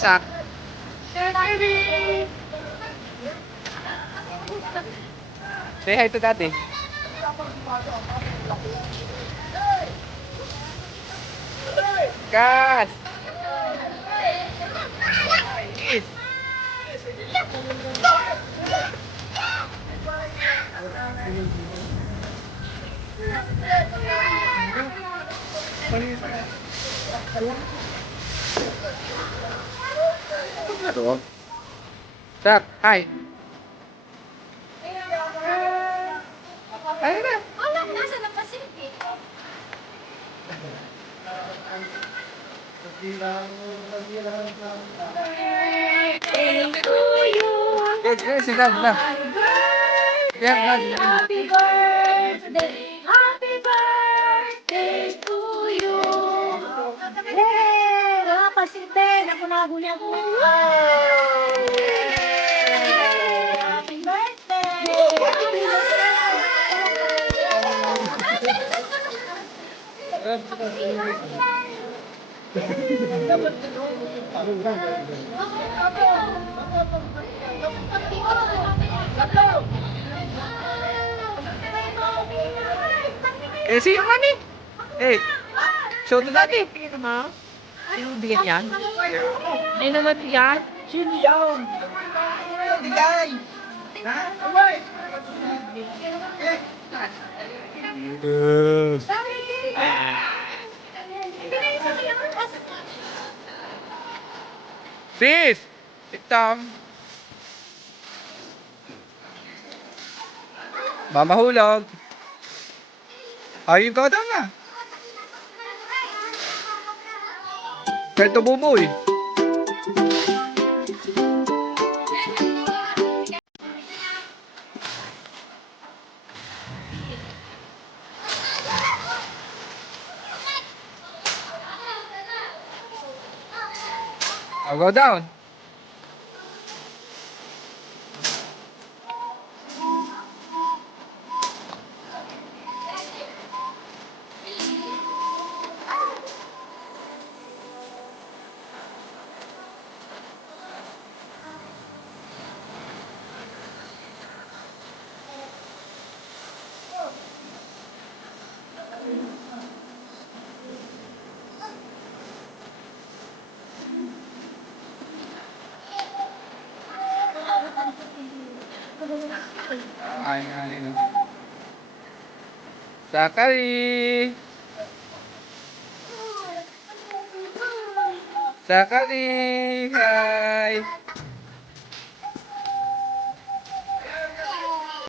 Sak. Say hi to daddy. Gas! Yes. Sak, hi. Ayun na. Alam, nasa na Pacific. Yes, yes, enough, enough. Yeah, Happy birthday, happy birthday to you. Hey, Pacific, ako na gunya ko. Happy birthday. Eh, see your money. Hey, show to daddy. Ha? Sino bigyan yan? Ay naman yan? Sino yan? Sis! Tiktam. Mamahulog. Ayun ka na. Kwento bumoy. I'll go down. Ay. Sakali. Sakali. Hi.